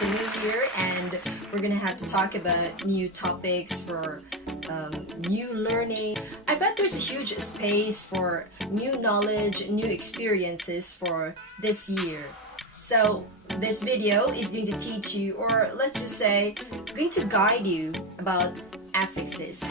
it's a new year and we're gonna have to talk about new topics for new learning. I bet there's a huge space for new knowledge, new experiences for this year. So this video is going to teach you, or let's just say, going to guide you about affixes. So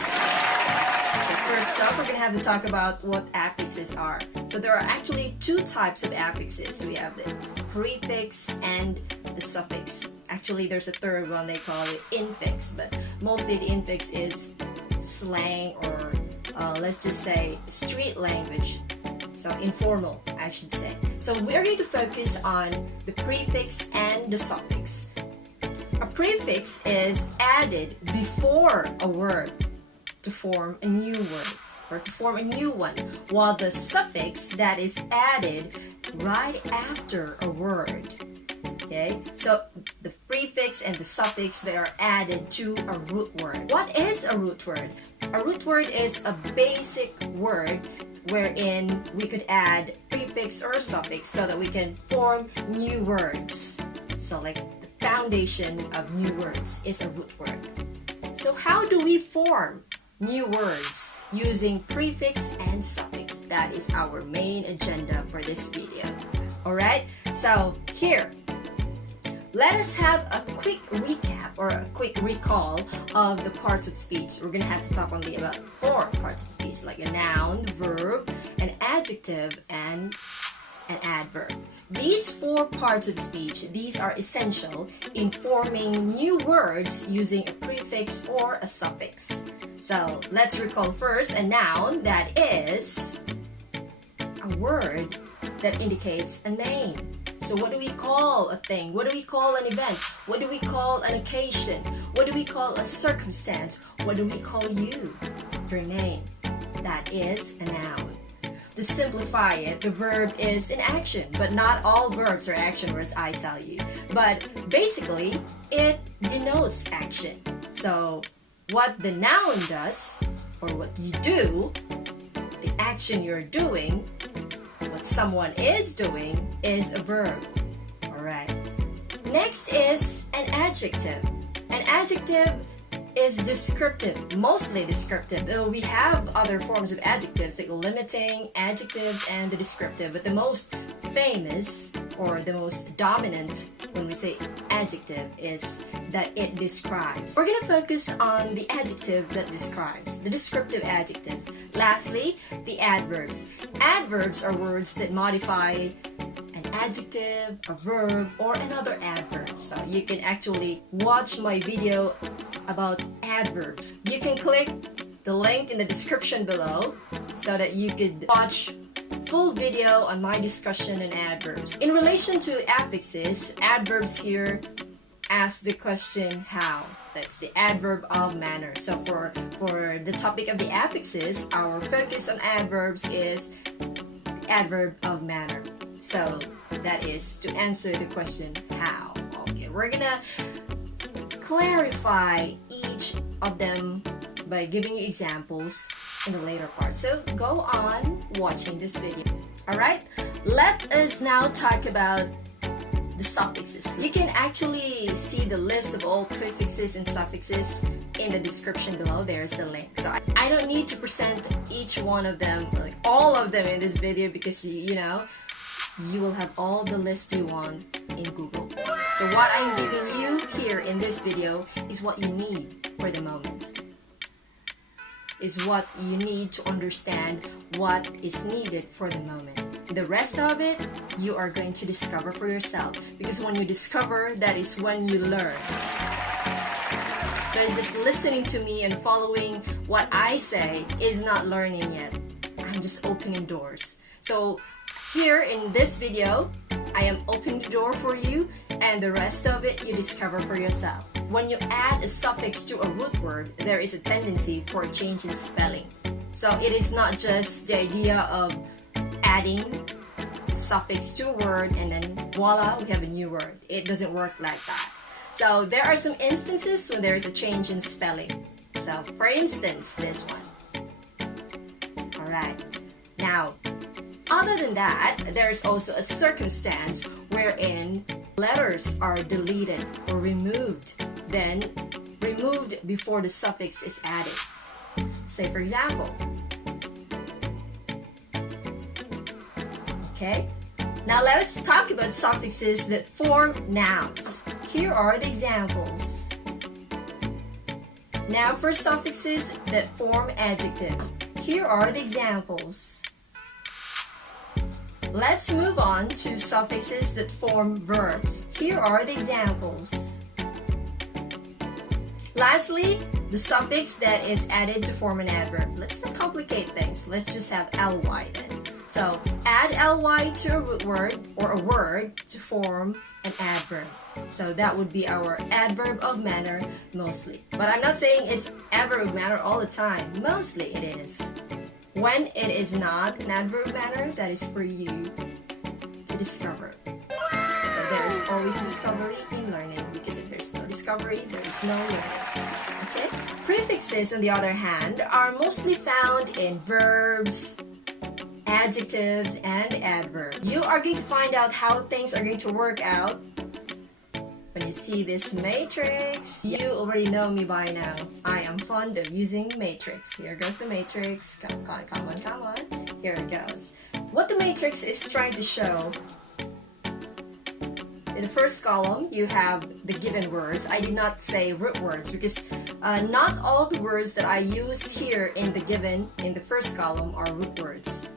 first up, we're going to have to talk about what affixes are. So there are actually two types of affixes. We have the prefix and the suffix. Actually, there's a third one, they call it infix, but mostly the infix is slang or let's just say street language. So informal, I should say. So we're going to focus on the prefix and the suffix. A prefix is added before a word to form a new word or to form a new one, while the suffix that is added right after a word. Okay, so the prefix and the suffix, they are added to a root word. What is a root word? A root word is a basic word wherein we could add prefix or suffix so that we can form new words. So like the foundation of new words is a root word. So how do we form new words using prefix and suffix? That is our main agenda for this video. Alright, so here, let us have a quick recap or a quick recall of the parts of speech. We're going to have to talk only about 4 parts of speech, like a noun, the verb, an adjective, and an adverb. These 4 parts of speech, these are essential in forming new words using a prefix or a suffix. So let's recall first a noun, that is a word that indicates a name. So what do we call a thing? What do we call an event? What do we call an occasion? What do we call a circumstance? What do we call you? Your name. That is a noun. To simplify it, the verb is in action, but not all verbs are action words, I tell you. But basically, it denotes action. So what the noun does, or what you do, the action you're doing, what someone is doing is a verb. Alright. Next is an adjective. An adjective is descriptive, mostly descriptive, though we have other forms of adjectives like limiting, adjectives, and the descriptive, but the most famous or the most dominant when we say adjective is that it describes. We're going to focus on the adjective that describes, the descriptive adjectives. Lastly, the adverbs. Adverbs are words that modify an adjective, a verb, or another adverb. So you can actually watch my video about adverbs. You can click the link in the description below so that you could watch full video on my discussion on adverbs. In relation to affixes, adverbs here ask the question how. That's the adverb of manner. So for the topic of the affixes, our focus on adverbs is the adverb of manner. So that is to answer the question how. Okay, we're gonna clarify each of them by giving you examples in the later part. So go on watching this video. Alright, let us now talk about the suffixes. You can actually see the list of all prefixes and suffixes in the description below. There's a link. So I don't need to present each one of them, like all of them in this video, because you know, you will have all the list you want in Google. So what I'm giving you here in this video is what you need for the moment. Is what you need to understand what is needed for the moment. The rest of it, you are going to discover for yourself. Because when you discover, that is when you learn. But just listening to me and following what I say is not learning yet. I'm just opening doors. So here in this video, I am opening the door for you, and the rest of it you discover for yourself. When you add a suffix to a root word, there is a tendency for a change in spelling. So it is not just the idea of adding a suffix to a word and then voila, we have a new word. It doesn't work like that. So there are some instances when there is a change in spelling. So for instance, this one. Alright. Now, other than that, there is also a circumstance wherein letters are deleted or removed, then removed before the suffix is added. Say for example. Okay, now let's talk about suffixes that form nouns. Here are the examples. Now for suffixes that form adjectives. Here are the examples. Let's move on to suffixes that form verbs. Here are the examples. Lastly, the suffix that is added to form an adverb. Let's not complicate things. Let's just have ly then. So add ly to a root word or a word to form an adverb. So that would be our adverb of manner mostly. But I'm not saying it's adverb of manner all the time. Mostly it is. When it is not an adverb of manner, that is for you to discover. So there is always discovery in learning, because if there's no discovery, there is no learning. Okay? Prefixes, on the other hand, are mostly found in verbs, adjectives, and adverbs. You are going to find out how things are going to work out when you see this matrix. You already know me by now. I am fond of using matrix. Here goes the matrix. Come on. Here it goes. What the matrix is trying to show, in the first column, you have the given words. I did not say root words because not all the words that I use here in the first column are root words.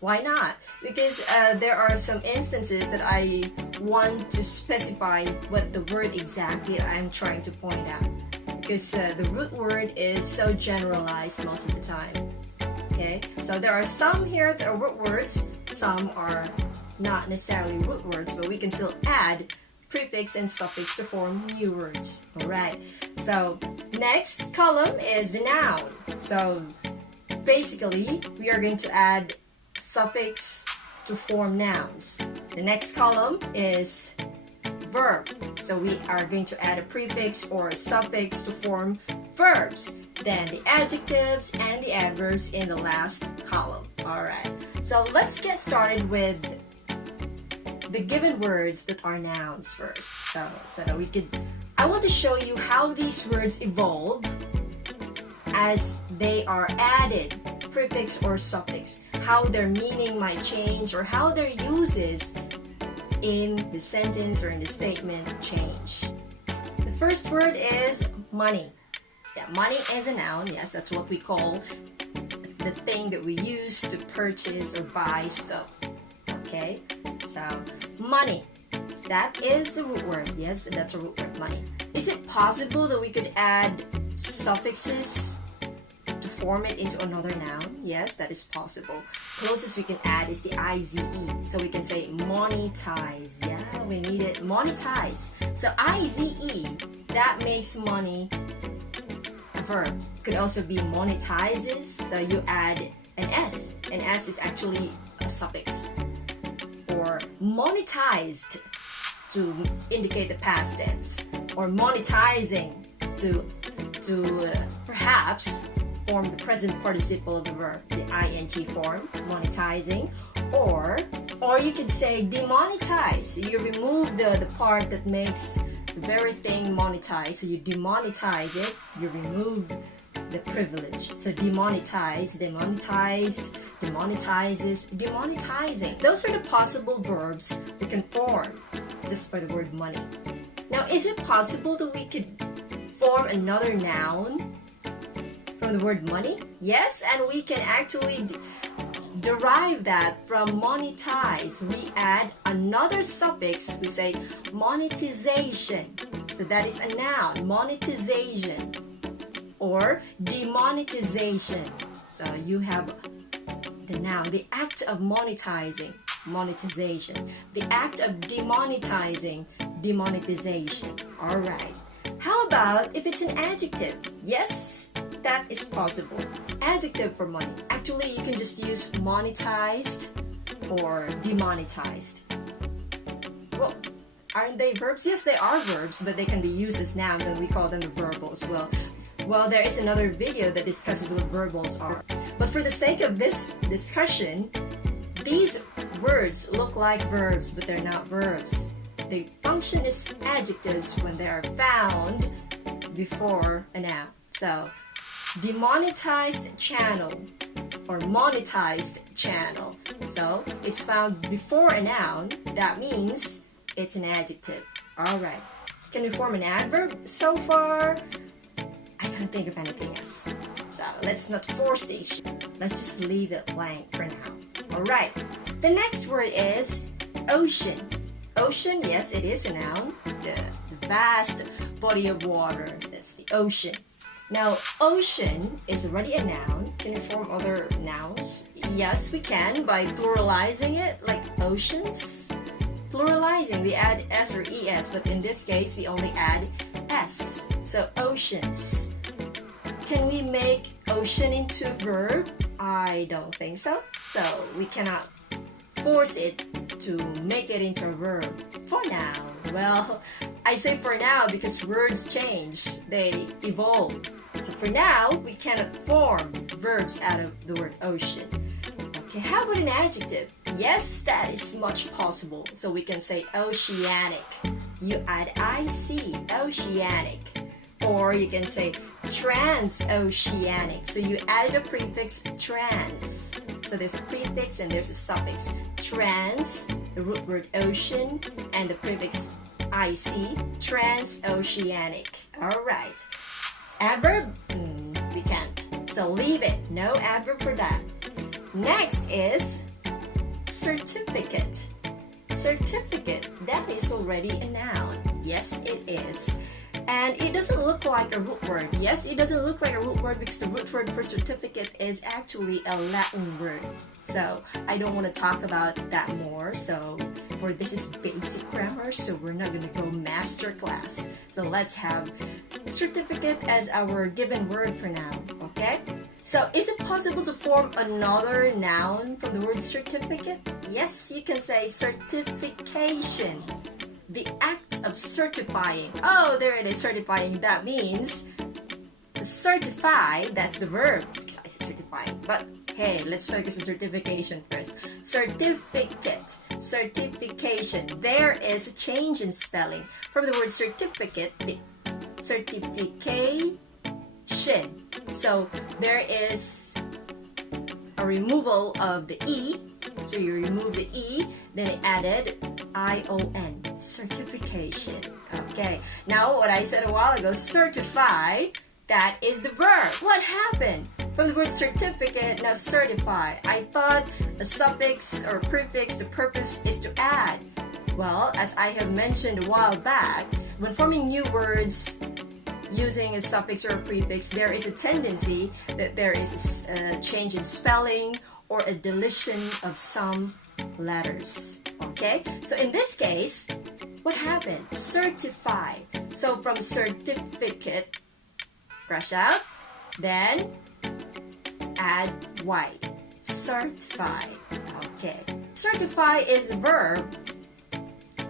Why not? Because there are some instances that I want to specify what the word exactly I'm trying to point out. Because the root word is so generalized most of the time. Okay? So there are some here that are root words, some are not necessarily root words, but we can still add prefix and suffix to form new words. Alright, so next column is the noun. So basically, we are going to add suffix to form nouns. The next column is verb. So we are going to add a prefix or a suffix to form verbs. Then the adjectives and the adverbs in the last column. Alright, so let's get started with the given words that are nouns first. So that we could, I want to show you how these words evolve as they are added, prefix or suffix, how their meaning might change or how their uses in the sentence or in the statement change. The first word is money. Yeah, money is a noun. Yes, that's what we call the thing that we use to purchase or buy stuff. Okay, so money, that is a root word. Yes, that's a root word, money. Is it possible that we could add suffixes to form it into another noun? Yes, that is possible. Closest we can add is the IZE. So we can say monetize. Yeah, we need it. Monetize. So IZE, that makes money a verb. Could also be monetizes. So you add an S. An S is actually a suffix. Or monetized to indicate the past tense. Or monetizing to perhaps form the present participle of the verb, the ing form, monetizing, or you could say demonetize. You remove the part that makes the very thing monetized, so you demonetize it, you remove the privilege. So demonetize, demonetized, demonetizes, demonetizing. Those are the possible verbs we can form just by the word money. Now, is it possible that we could form another noun from the word money? Yes, and we can actually derive that from monetize. We add another suffix, we say monetization. So that is a noun, monetization or demonetization. So you have the noun, the act of monetizing, monetization. The act of demonetizing, demonetization. Alright. How about if it's an adjective? Yes, that is possible. Adjective for money. Actually, you can just use monetized or demonetized. Well, aren't they verbs? Yes, they are verbs, but they can be used as nouns and we call them verbals. Well, there is another video that discusses what verbals are. But for the sake of this discussion, these words look like verbs, but they're not verbs. They function as adjectives when they are found before a noun. So, demonetized channel or monetized channel. So, it's found before a noun. That means it's an adjective. Alright. Can we form an adverb? So far, I can't think of anything else. So, let's not force the issue. Let's just leave it blank for now. Alright. The next word is ocean. Ocean, yes, it is a noun. The vast body of water, that's the ocean. Now, ocean is already a noun. Can we form other nouns? Yes, we can by pluralizing it, like oceans. Pluralizing, we add s or es, but in this case, we only add s. So, oceans. Can we make ocean into a verb? I don't think so. So, we cannot force it to make it into a verb for now. Well, I say for now because words change, they evolve. So for now, we cannot form verbs out of the word ocean. Okay, how about an adjective? Yes, that is much possible. So we can say oceanic. You add IC, oceanic. Or you can say transoceanic. So you added a prefix trans. So there's a prefix and there's a suffix. Trans, the root word ocean, and the prefix IC, transoceanic. Alright. Adverb? We can't. So leave it. No adverb for that. Next is certificate. Certificate. That is already a noun. Yes, it is. And it doesn't look like a root word. Yes, it doesn't look like a root word because the root word for certificate is actually a Latin word. So I don't want to talk about that more. So for this is basic grammar, so we're not going to go master class. So let's have certificate as our given word for now, okay? So is it possible to form another noun from the word certificate? Yes, you can say certification. The act of certifying. Oh, there it is, certifying. That means to certify, that's the verb. I said certifying, but hey, let's focus on certification first. Certificate, certification. There is a change in spelling. From the word certificate, the certification. So there is a removal of the E. So you remove the E, then it added I-O-N, certification. Okay, now what I said a while ago, certify, that is the verb. What happened? From the word certificate, now certify. I thought a suffix or prefix, the purpose is to add. Well, as I have mentioned a while back, when forming new words using a suffix or a prefix, there is a tendency that there is a change in spelling or a deletion of some letters. Okay, so in this case, what happened? Certify. So from certificate, brush out, then add y. Certify. Okay. Certify is a verb.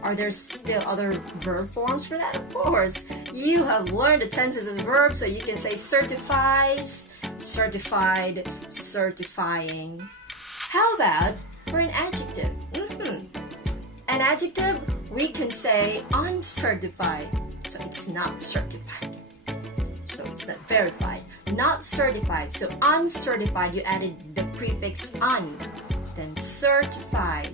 Are there still other verb forms for that? Of course. You have learned the tenses of the verb, so you can say certifies, certified, certifying. How about for an adjective? An adjective, we can say uncertified. So it's not certified. So it's not verified. Not certified. So uncertified, you added the prefix un. Then certified.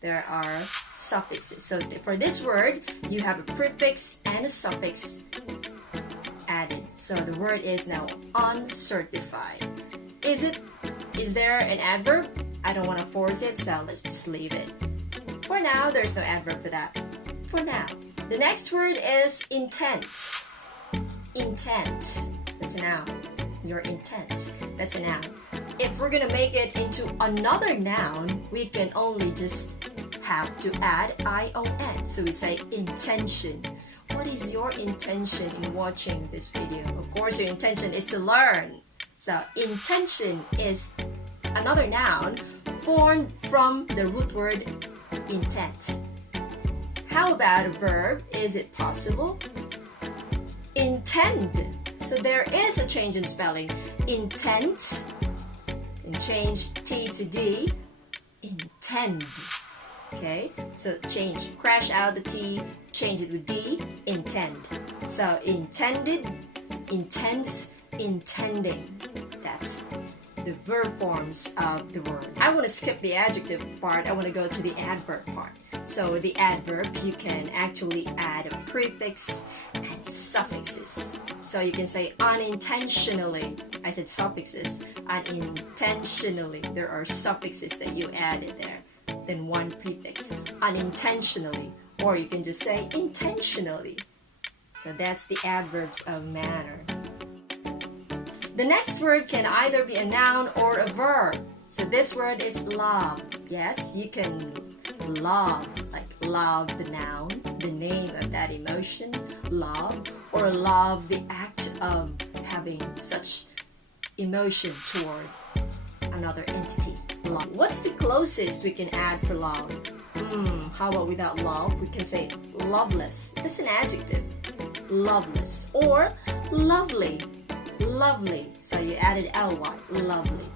There are suffixes. So for this word, you have a prefix and a suffix added. So the word is now uncertified. Is there an adverb? I don't want to force it, so let's just leave it. For now, there's no adverb for that. For now. The next word is intent. Intent. That's a noun. Your intent. That's a noun. If we're gonna make it into another noun, we can only just have to add I-O-N. So we say intention. What is your intention in watching this video? Of course, your intention is to learn. So intention is another noun formed from the root word intent. How about a verb? Is it possible? Intend. So there is a change in spelling. Intent, and change T to D. intend. Okay, so change, crash out the T, change it with D, intend. So intended, intends, intending. That's the verb forms of the word. I want to skip the adjective part. I want to go to the adverb part. So with the adverb, you can actually add a prefix and suffixes. So you can say unintentionally. I said suffixes. Unintentionally. There are suffixes that you added there. Then one prefix. Unintentionally. Or you can just say intentionally. So that's the adverbs of manner. The next word can either be a noun or a verb. So this word is love. Yes, you can love, like love the noun, the name of that emotion, love, or love the act of having such emotion toward another entity. Love. What's the closest we can add for love? How about without love? We can say loveless. That's an adjective. Loveless. Or lovely. Lovely. So you added ly. Lovely.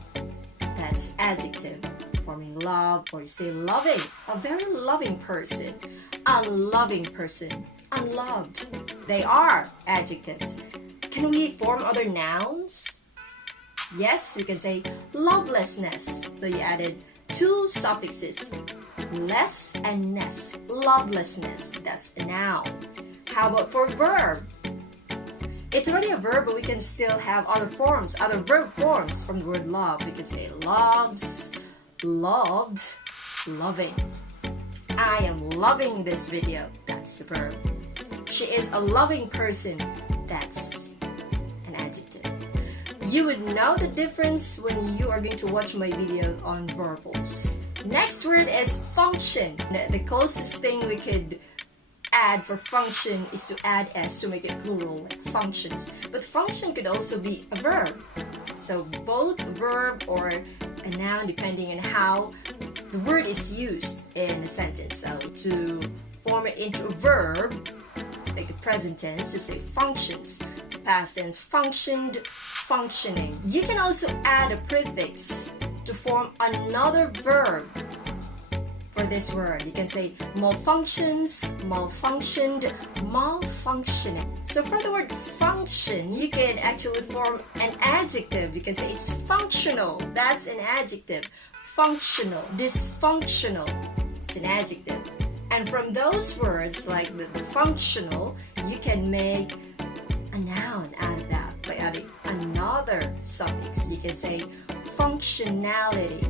That's adjective forming love, or you say loving. A very loving person. Unloving person. Unloved. They are adjectives. Can we form other nouns? Yes, you can say lovelessness. So you added two suffixes. Less and ness. Lovelessness. That's a noun. How about for verb? It's already a verb, but we can still have other forms, other verb forms from the word love. We can say loves, loved, loving. I am loving this video. That's the verb. She is a loving person. That's an adjective. You would know the difference when you are going to watch my video on verbals. Next word is function. The closest thing we could add for function is to add s to make it plural, like functions. But function could also be a verb. So both a verb or a noun, depending on how the word is used in a sentence. So to form it into a verb, like the present tense, to say functions. Past tense, functioned, functioning. You can also add a prefix to form another verb. For this word, you can say malfunctions, malfunctioned, malfunctioning. So for the word function, you can actually form an adjective. You can say it's functional. That's an adjective. Functional, dysfunctional. It's an adjective. And from those words, like the functional, you can make a noun out of that by adding another suffix. You can say functionality.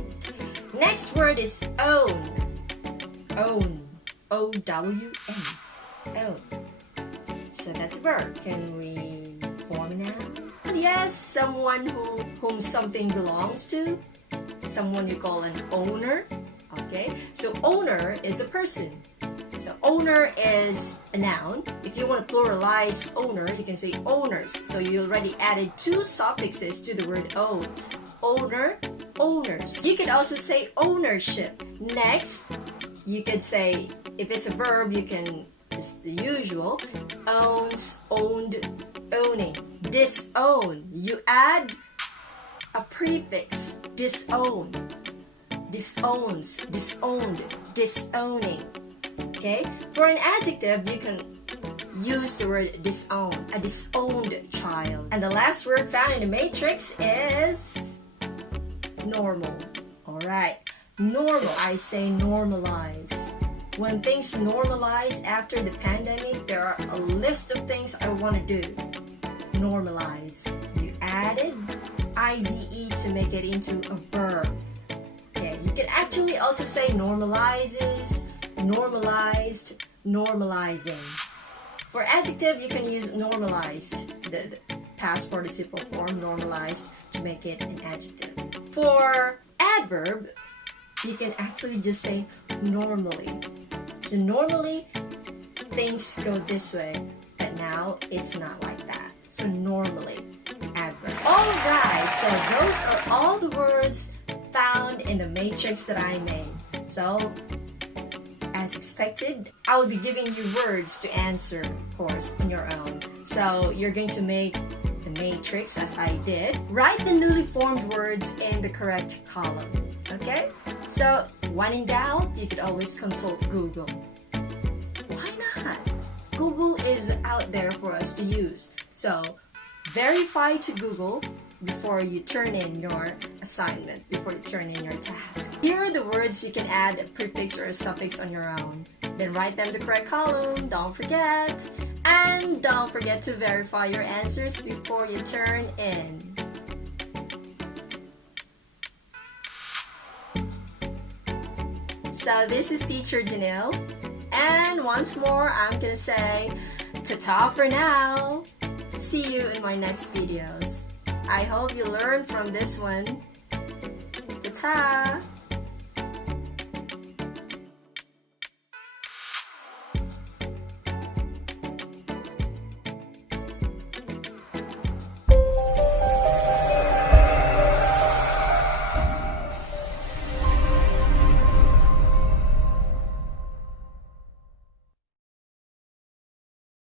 Next word is own. Own. O-W-N. Own. So that's a verb. Can we form a noun? Yes, someone whom something belongs to. Someone you call an owner. Okay, so owner is a person. So owner is a noun. If you want to pluralize owner, you can say owners. So you already added two suffixes to the word own. Owner, owners. You can also say ownership. Next, you could say, if it's a verb, you can, just the usual, owns, owned, owning. Disown. You add a prefix, disown. Disowns, disowned, disowning. Okay? For an adjective, you can use the word disown, a disowned child. And the last word found in the matrix is normal. Alright. Normal. I say normalize. When things normalize after the pandemic, there are a list of things I want to do. Normalize. You added IZE to make it into a verb. Okay, you can actually also say normalizes, normalized, normalizing. For adjective, you can use normalized, the past participle form, normalized, to make it an adjective. For adverb, you can actually just say normally. So normally, things go this way, but now it's not like that. So normally, adverb. Alright, so those are all the words found in the matrix that I made. So, as expected, I will be giving you words to answer, of course, on your own. So you're going to make the matrix as I did. Write the newly formed words in the correct column. Okay? So when in doubt, you could always consult Google. Why not? Google is out there for us to use. So verify to Google before you turn in your assignment, before you turn in your task. Here are the words you can add a prefix or a suffix on your own. Then write them in the correct column, don't forget. And don't forget to verify your answers before you turn in. So this is Teacher Janelle. And once more, I'm gonna say ta-ta for now. See you in my next videos. I hope you learned from this one. Ta-ta!